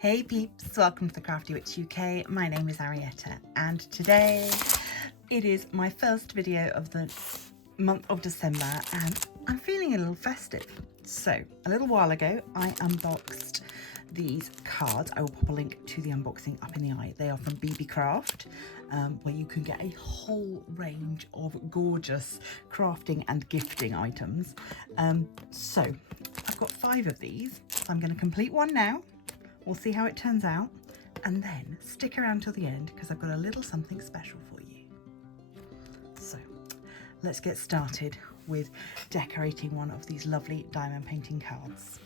Hey peeps, welcome to the Crafty Witch UK. My name is Arietta and today it is my first video of the month of December and I'm feeling a little festive. So a little while ago I unboxed these cards. I will pop a link to the unboxing up in the eye. They are from BeeBeeCraft, where you can get a whole range of gorgeous crafting and gifting items. So I've got 5 of these. So I'm going to complete one now. We'll see how it turns out and then stick around till the end because I've got a little something special for you. So let's get started with decorating one of these lovely diamond painting cards.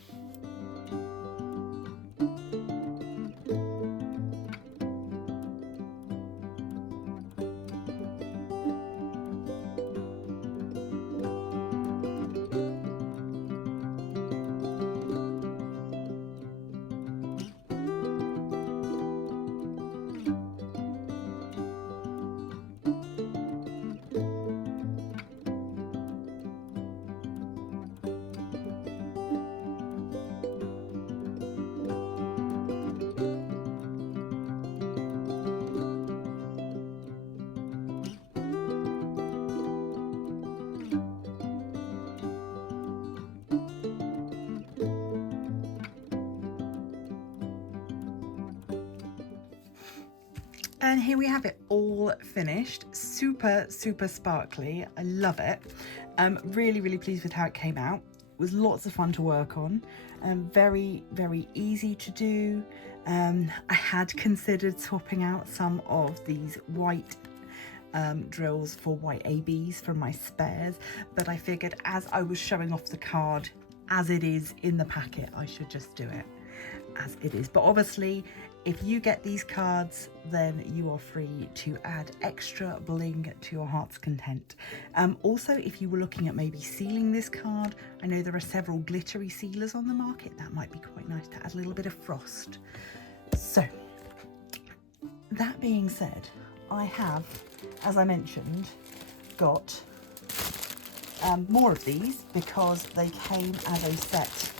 And here we have it all finished. Super sparkly. I love it. Really pleased with how it came out. It was lots of fun to work on. Very easy to do. I had considered swapping out some of these white drills for white ABs from my spares, but I figured as I was showing off the card as it is in the packet, I should just do it as it is. But obviously if you get these cards, then you are free to add extra bling to your heart's content. Also, if you were looking at maybe sealing this card, I know there are several glittery sealers on the market. That might be quite nice to add a little bit of frost. So that being said, I have, as I mentioned, got more of these because they came as a set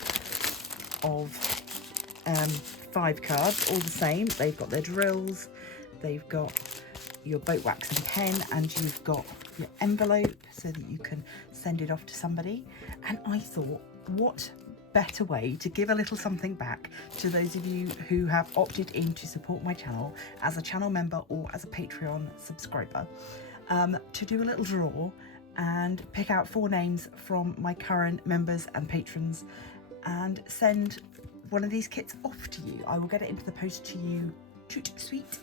of 5 cards, all the same. They've got their drills, they've got your boat wax and pen, and you've got your envelope so that you can send it off to somebody. And I thought, what better way to give a little something back to those of you who have opted in to support my channel as a channel member or as a Patreon subscriber, to do a little draw and pick out 4 names from my current members and patrons and send one of these kits off to you. I will get it into the post to you toot sweet,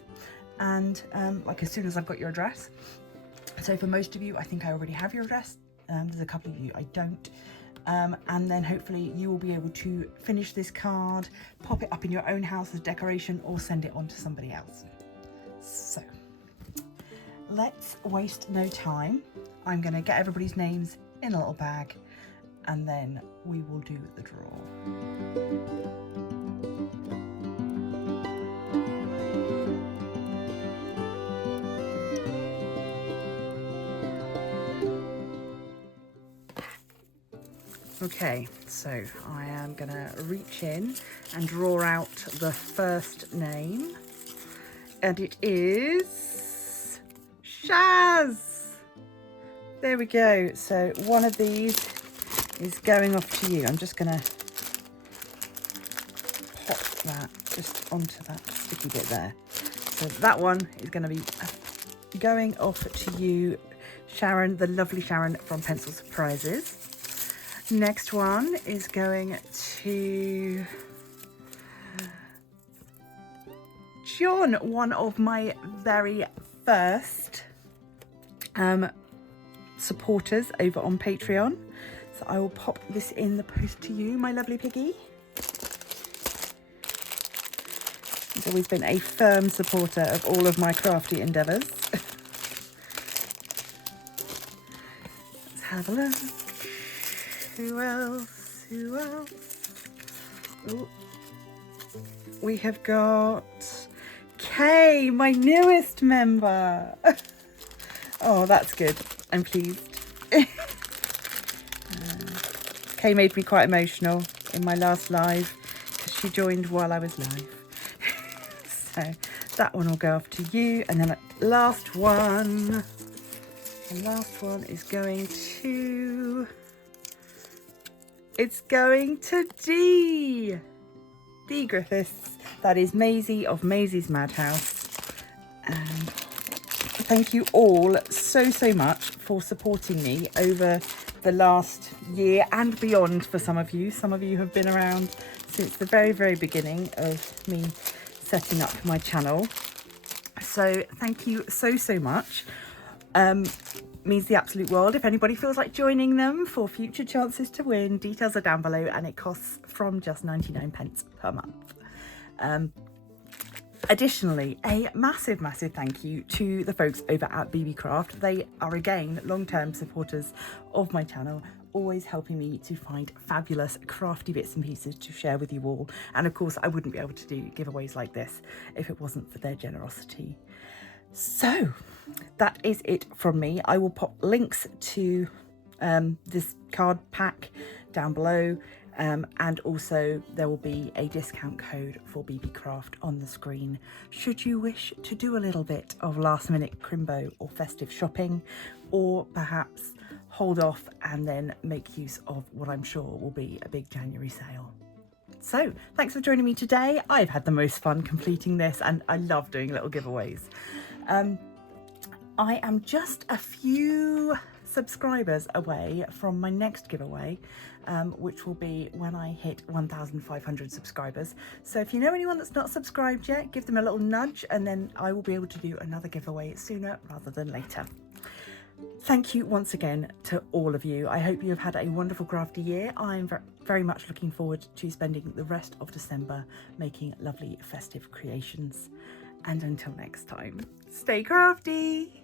and like as soon as I've got your address. So for most of you, I think I already have your address. There's a couple of you I don't. And then hopefully you will be able to finish this card, pop it up in your own house as decoration, or send it on to somebody else. So let's waste no time. I'm going to get everybody's names in a little bag and then we will do the draw. Okay, so I am gonna reach in and draw out the first name, and it is Shaz. There we go. So one of these is going off to you. I'm just gonna pop that just onto that sticky bit there. So that one is gonna be going off to you, Sharon, the lovely Sharon from Pencil Surprises. Next one is going to John, one of my very first supporters over on Patreon. So I will pop this in the post to you, my lovely piggy. He's always been a firm supporter of all of my crafty endeavours. Let's have a look. Who else? Ooh. We have got Kay, my newest member. Oh, that's good. I'm pleased. Kay made me quite emotional in my last live because she joined while I was live. So that one will go off to you. And then the last one is going to, it's going to D Griffiths. That is Maisie of Maisie's Madhouse. And thank you all so much for supporting me over the last year and beyond. For some of you have been around since the very beginning of me setting up my channel. So thank you so much. Means the absolute world. If anybody feels like joining them for future chances to win, details are down below, and it costs from just 99p per month. Additionally, a massive thank you to the folks over at BeeBeeCraft. They are again long-term supporters of my channel, always helping me to find fabulous crafty bits and pieces to share with you all. And of course, I wouldn't be able to do giveaways like this if it wasn't for their generosity. So that is it from me. I will pop links to this card pack down below, and also there will be a discount code for BeeBeeCraft on the screen should you wish to do a little bit of last minute crimbo or festive shopping, or perhaps hold off and then make use of what I'm sure will be a big January sale. So thanks for joining me today. I've had the most fun completing this, and I love doing little giveaways. I am just a few subscribers away from my next giveaway, which will be when I hit 1,500 subscribers. So if you know anyone that's not subscribed yet, give them a little nudge, and then I will be able to do another giveaway sooner rather than later. Thank you once again to all of you. I hope you have had a wonderful crafty year. I'm very much looking forward to spending the rest of December making lovely festive creations. And until next time, stay crafty!